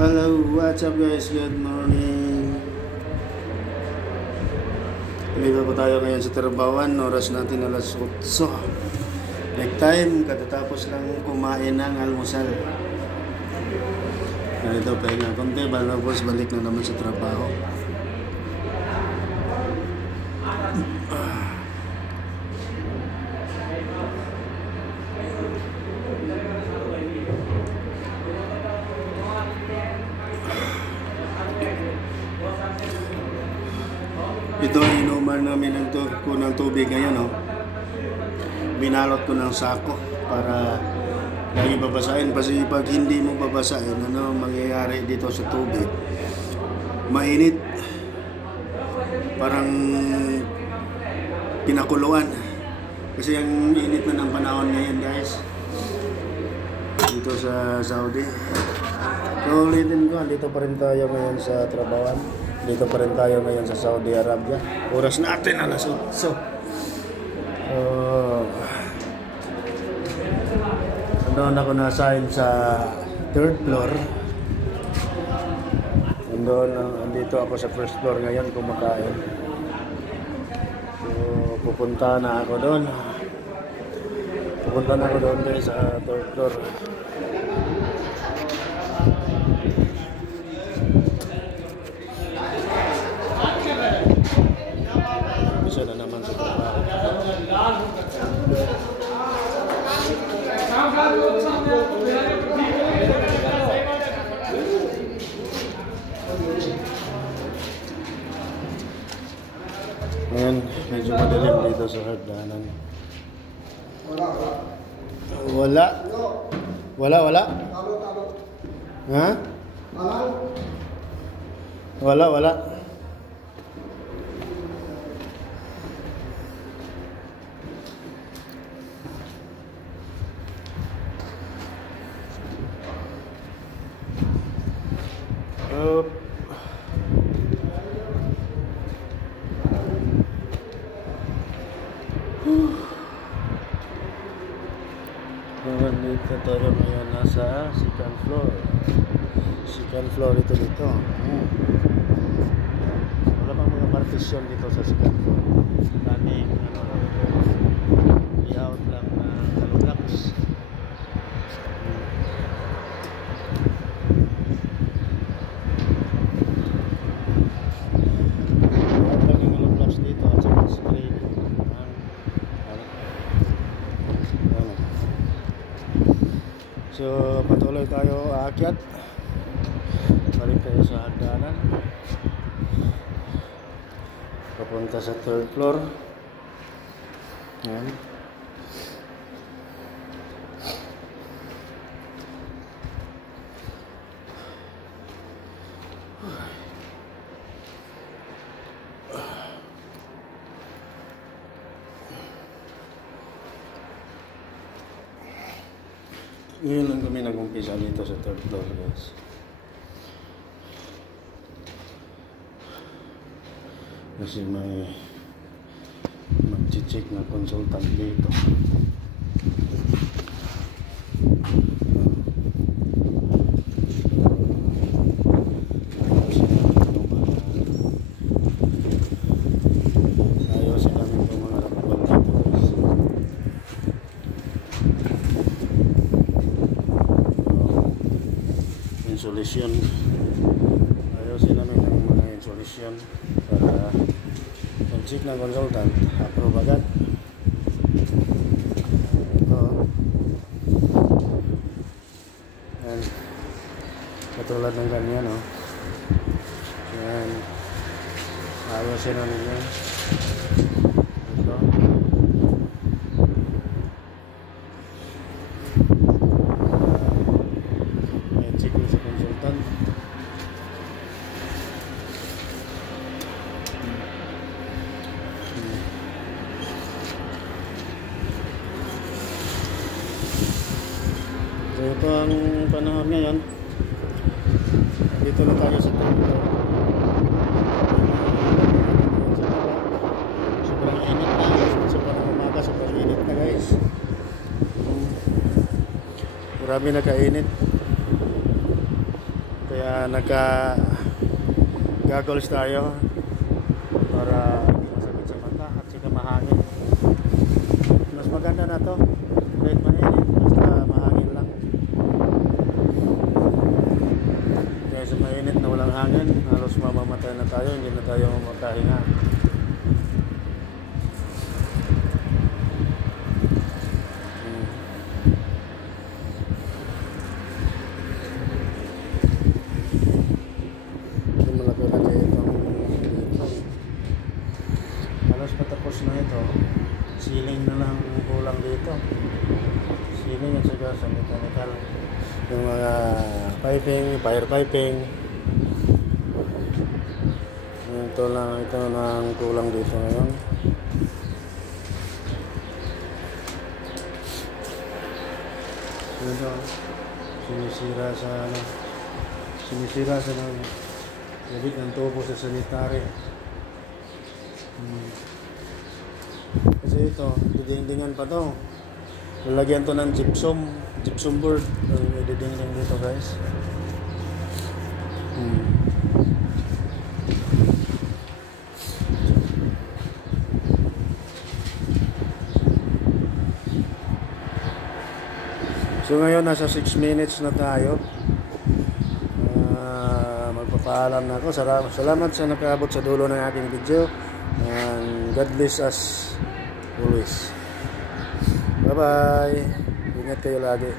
Hello, what's up guys? Good morning. Liba po tayo ngayon sa Tarabawan. Oras natin alas 8. Break time, katatapos lang kumain ng almusal. Ganito pa nga konti, balabos balik na naman sa trabaho. Ito ang inuman namin ng tubig ngayon. Oh. Binalot ko ng sako para lagi babasahin. Kasi pag hindi mo babasahin, ano mangyayari dito sa tubig? Mainit. Parang pinakuluan. Kasi ang init na ng panahon ngayon guys. Dito sa Saudi. So ulitin ko, dito pa rin tayo ngayon sa Trabawan. Dito pa rin tayo ngayon sa Saudi Arabia. Oras natin alas 8. Doon ako na-assign sa 3rd floor. Andito ako sa 1st floor ngayon kumakain. So pupunta na ako doon. Guys sa 3rd floor. Isa na naman sa trabaho. Ngayon, medyo madilim dito sa hagdanan. Wala. Ha? Wala. Dito tayo ngayon nasa 2nd floor. 2nd floor ito dito. Wala pang mga partition dito sa 2nd floor. Daming layout lang na blocks. Dito at saka screen. So patuloy tayo aakyat. Balik tayo sa hagdanan. Papunta sa 3rd floor. Ayan. Ngayon lang kami nag-umpisa dito sa 3rd floor guys. Kasi may mag-check na consultant dito. Ayusin namin itong mga rapal dito guys. Insulation. Ayusin namin ang mga insulation para mag-check ng consultant approve agad. Ito yan, katulad ng ganyan yan, ayusin namin yan. Ito So ito ang panahon ngayon. Dito na tayo sa templo. Sobrang init na. Sobrang umaga, sobrang init na guys. Marami na kainit. Kaya goggles tayo para hindi masakit sa mata at saka mahangin. Mas maganda na to kahit mainit, basta mahangin lang. Kaya sa mainit na walang hangin, halos mamamatay na tayo, hindi na tayo makahinga. Halos patapos na ito. Ceiling na lang kulang dito. Ceiling at saka sa mechanical. Yung mga piping, fire piping. Ito na ang kulang dito ngayon. Ito, sinisira sa labit ng tubo sa sanitary. Kasi ito, didingdingan pa to. Lalagyan to ng gypsum board. Didingding dito guys. So ngayon nasa 6 minutes na tayo. Magpapaalam na ako. Salamat sa nakaabot sa dulo ng aking video. And God bless us always. Bye bye. Ingat kayo lagi.